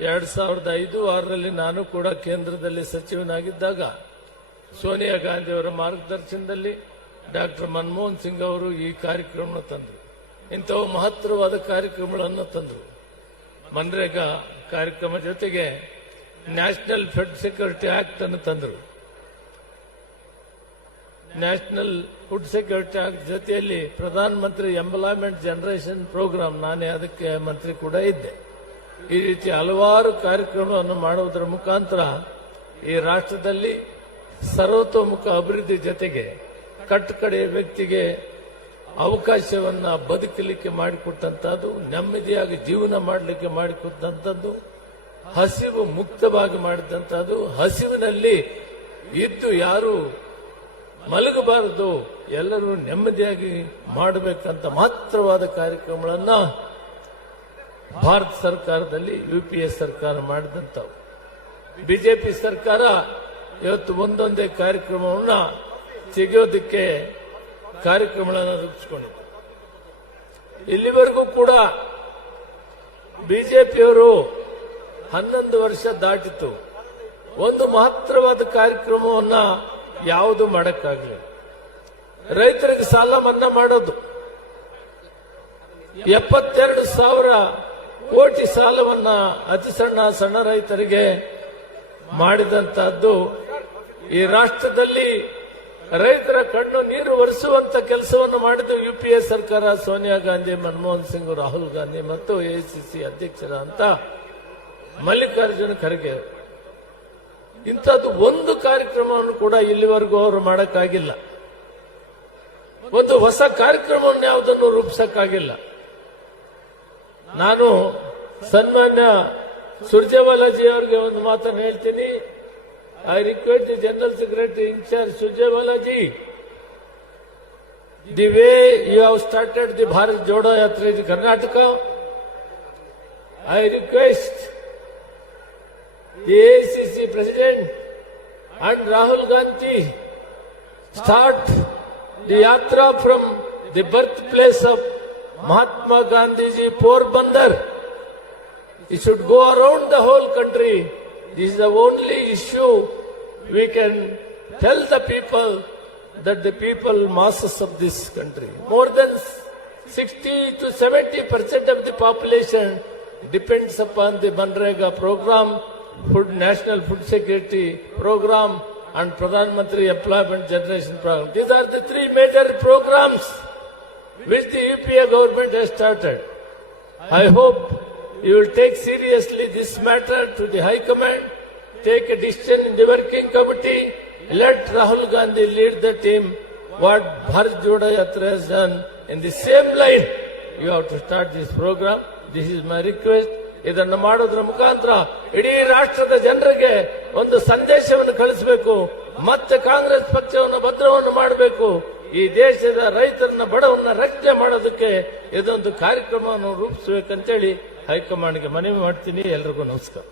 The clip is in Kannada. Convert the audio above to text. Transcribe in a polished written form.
2005-6ರಲ್ಲಿ ನಾನು ಕೂಡ ಕೇಂದ್ರದಲ್ಲಿ ಸಚಿವನಾಗಿದ್ದಾಗ ಸೋನಿಯಾ ಗಾಂಧಿ ಅವರ ಮಾರ್ಗದರ್ಶನದಲ್ಲಿ ಡಾಕ್ಟರ್ ಮನಮೋಹನ್ ಸಿಂಗ್ ಅವರು ಈ ಕಾರ್ಯಕ್ರಮ ತಂದರು. ಇಂತಹ ಮಹತ್ತರವಾದ ಕಾರ್ಯಕ್ರಮಗಳನ್ನು ತಂದರು. ಮನ್ರೇಗಾ ಕಾರ್ಯಕ್ರಮ ಜೊತೆಗೆ ನ್ಯಾಷನಲ್ ಫುಡ್ ಸೆಕ್ಯೂರಿಟಿ ಆಕ್ಟ್ ಅನ್ನು ತಂದರು. ನ್ಯಾಷನಲ್ ಫುಡ್ ಸೆಕ್ಯೂರಿಟಿ ಆಕ್ಟ್ ಜೊತೆಯಲ್ಲಿ Pradhan Mantri employment generation program, ನಾನೇ ಅದಕ್ಕೆ ಮಂತ್ರಿ ಕೂಡ ಇದ್ದೆ. ಈ ರೀತಿ ಹಲವಾರು ಕಾರ್ಯಕ್ರಮವನ್ನು ಮಾಡುವುದರ ಮುಖಾಂತರ ಈ ರಾಷ್ಟ್ರದಲ್ಲಿ ಸರ್ವತೋಮುಖ ಅಭಿವೃದ್ಧಿ ಜೊತೆಗೆ ಕಟ್ಟಕಡೆಯ ವ್ಯಕ್ತಿಗೆ ಅವಕಾಶವನ್ನ ಬದುಕಲಿಕ್ಕೆ ಮಾಡಿಕೊಟ್ಟಂತದ್ದು, ನೆಮ್ಮದಿಯಾಗಿ ಜೀವನ ಮಾಡಲಿಕ್ಕೆ ಮಾಡಿಕೊಟ್ಟಂತದ್ದು, ಹಸಿವು ಮುಕ್ತವಾಗಿ ಮಾಡಿದಂತದ್ದು, ಹಸಿವಿನಲ್ಲಿ ಇದ್ದು ಯಾರು ಮಲಗಬಾರದು, ಎಲ್ಲರೂ ನೆಮ್ಮದಿಯಾಗಿ ಮಾಡಬೇಕಂತ ಮಹತ್ತರವಾದ ಕಾರ್ಯಕ್ರಮಗಳನ್ನ ಭಾರತ ಸರ್ಕಾರದಲ್ಲಿ ಯುಪಿಎ ಸರ್ಕಾರ ಮಾಡಿದಂಥವು. ಬಿಜೆಪಿ ಸರ್ಕಾರ ಇವತ್ತು ಒಂದೊಂದೇ ಕಾರ್ಯಕ್ರಮವನ್ನ ತೆಗೆಯೋದಕ್ಕೆ ಕಾರ್ಯಕ್ರಮಗಳನ್ನು ರೂಪಿಸಿಕೊಂಡಿದೆ. ಇಲ್ಲಿವರೆಗೂ ಕೂಡ ಬಿಜೆಪಿಯವರು 11 ವರ್ಷ ದಾಟಿತು, ಒಂದು ಮಹತ್ತರವಾದ ಕಾರ್ಯಕ್ರಮವನ್ನ ಯಾವುದು ಮಾಡಕ್ಕಾಗಲಿಲ್ಲ. ರೈತರಿಗೆ ಸಾಲ ಮನ್ನಾ ಮಾಡೋದು, 72,000 ಕೋಟಿ ಸಾಲವನ್ನ ಅತಿ ಸಣ್ಣ ರೈತರಿಗೆ ಮಾಡಿದಂತಹದ್ದು, ಈ ರಾಷ್ಟ್ರದಲ್ಲಿ ರೈತರ ಕಣ್ಣು ನೀರು ಒರೆಸುವಂತ ಕೆಲಸವನ್ನು ಮಾಡಿದ್ದು ಯುಪಿಎ ಸರ್ಕಾರ, ಸೋನಿಯಾ ಗಾಂಧಿ, ಮನಮೋಹನ್ ಸಿಂಗ್, ರಾಹುಲ್ ಗಾಂಧಿ ಮತ್ತು ಎಐಸಿಸಿ ಅಧ್ಯಕ್ಷರಾದಂತ ಮಲ್ಲಿಕಾರ್ಜುನ ಖರ್ಗೆ. ಇಂಥದ್ದು ಒಂದು ಕಾರ್ಯಕ್ರಮವನ್ನು ಕೂಡ ಇಲ್ಲಿವರೆಗೂ ಅವರು ಮಾಡಕ್ಕಾಗಿಲ್ಲ. ಒಂದು ಹೊಸ ಕಾರ್ಯಕ್ರಮವನ್ನು ಯಾವುದನ್ನು ರೂಪಿಸಕ್ಕಾಗಿಲ್ಲ. ನಾನು ಸನ್ಮಾನ್ಯ ಸುರ್ಜೇವಾಲಾಜಿ ಅವರಿಗೆ ಒಂದು ಮಾತನ್ನು ಹೇಳ್ತೀನಿ. I request the General Secretary in charge, Surjewalaji, the way you have started the Bharat Jodo Yatra in Karnataka, I request the AICC President and Rahul Gandhi start the Yatra from the birthplace of Mahatma Gandhiji, Porbandar. It should go around the whole country. This is the only issue we can tell the people, that the people, masses of this country, more than 60 to 70% of the population depends upon the Manrega program, National Food Security program and Pradhan Mantri Employment Generation program. These are the three major programs which the UPA government has started. I hope you will take seriously this matter to the High Command, take a decision in the working committee, let Rahul Gandhi lead the team. What Bharat Jodo Yatra has done, in the same line, you have to start this program. This is my request. ಇದನ್ನು ಮಾಡೋದ್ರ ಮುಖಾಂತರ ಇಡೀ ರಾಷ್ಟ್ರದ ಜನರಿಗೆ ಒಂದು ಸಂದೇಶವನ್ನು ಕಳಿಸಬೇಕು, ಮತ್ತೆ ಕಾಂಗ್ರೆಸ್ ಪಕ್ಷವನ್ನು ಭದ್ರವನ್ನು ಮಾಡಬೇಕು. ಈ ದೇಶದ ರೈತರನ್ನ, ಬಡವನ್ನ ರಕ್ಷಣೆ ಮಾಡೋದಕ್ಕೆ ಇದೊಂದು ಕಾರ್ಯಕ್ರಮವನ್ನು ರೂಪಿಸಬೇಕಂತೇಳಿ ಹೈಕಮಾಂಡ್ಗೆ ಮನವಿ ಮಾಡ್ತೀನಿ. ಎಲ್ರಿಗೂ ನಮಸ್ಕಾರ.